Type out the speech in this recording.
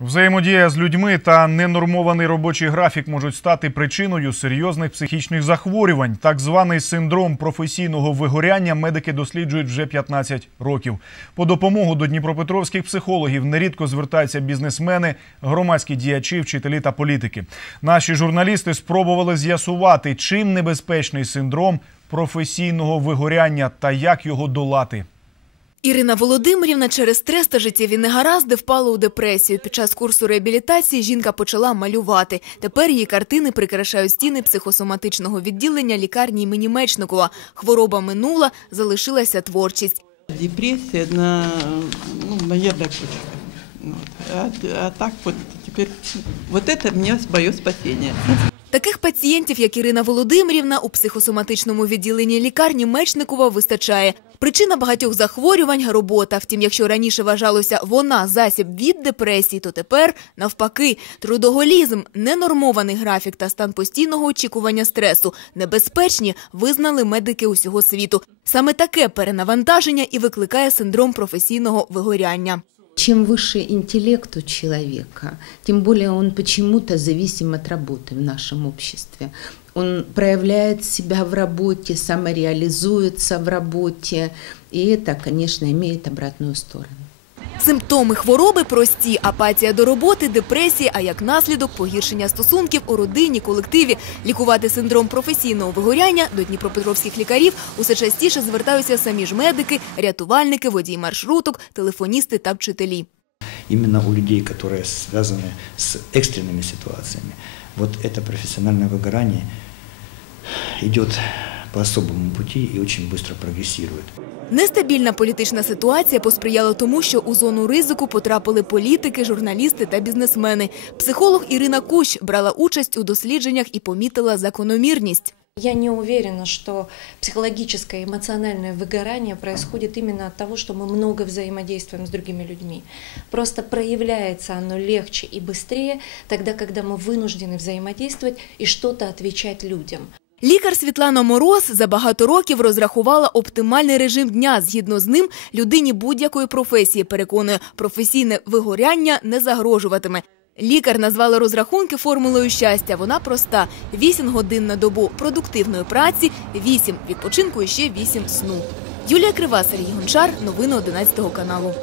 Взаємодія з людьми та ненормований робочий графік можуть стати причиною серйозних психічних захворювань. Так званий синдром професійного вигоряння медики досліджують вже 15 років. По допомогу до дніпропетровських психологів нерідко звертаються бізнесмени, громадські діячі, вчителі та політики. Наші журналісти спробували з'ясувати, чим небезпечний синдром професійного вигоряння та як його долати. Ірина Володимирівна через стрес та життєві негаразди впала у депресію. Під час курсу реабілітації жінка почала малювати. Тепер її картини прикрашають стіни психосоматичного відділення лікарні імені Мечникова. Хвороба минула, залишилася творчість. Депрессия на, ну, моя дочка. А, а так вот теперь, вот это мне мое спасение. Таких пацієнтів, як Ірина Володимирівна, у психосоматичному відділенні лікарні Мечникова вистачає. Причина багатьох захворювань – робота. Втім, якщо раніше вважалося вона засіб від депресії, то тепер навпаки. Трудоголізм, ненормований графік та стан постійного очікування стресу небезпечні визнали медики усього світу. Саме таке перенавантаження і викликає синдром професійного вигоряння. Чем выше интеллект у человека, тем более он почему-то зависим от работы в нашем обществе. Он проявляет себя в работе, самореализуется в работе, и это, конечно, имеет обратную сторону. Симптоми хвороби прості: апатія до роботи, депресія, а як наслідок погіршення стосунків у родині, колективі. Лікувати синдром професійного вигоряння до дніпропетровських лікарів усе частіше звертаються самі ж медики, рятувальники, водії маршруток, телефоністи та вчителі. именно у людей, которые связаны с экстренными ситуациями. Вот это профессиональное выгорание идет по особому пути и очень быстро прогрессирует. Нестабільна політична ситуація посприяла тому, що у зону ризику потрапили політики, журналісти та бізнесмени. Психолог Ірина Кущ брала участь у дослідженнях і помітила закономірність. Я не уверена, что психологическое и эмоциональное выгорание происходит именно от того, что мы много взаимодействуем с другими людьми. Просто проявляется оно легче и быстрее тогда, когда мы вынуждены взаимодействовать и что-то отвечать людям. Лікар Світлана Мороз за багато років розрахувала оптимальний режим дня. Згідно з ним, людині будь-якої професії переконує, професійне вигоряння не загрожуватиме. Лікар назвала розрахунки формулою щастя. Вона проста: 8 годин на добу продуктивної праці, 8 відпочинку і ще 8 сну. Юлія Крива, Сергій Гончар. Новини 11 каналу.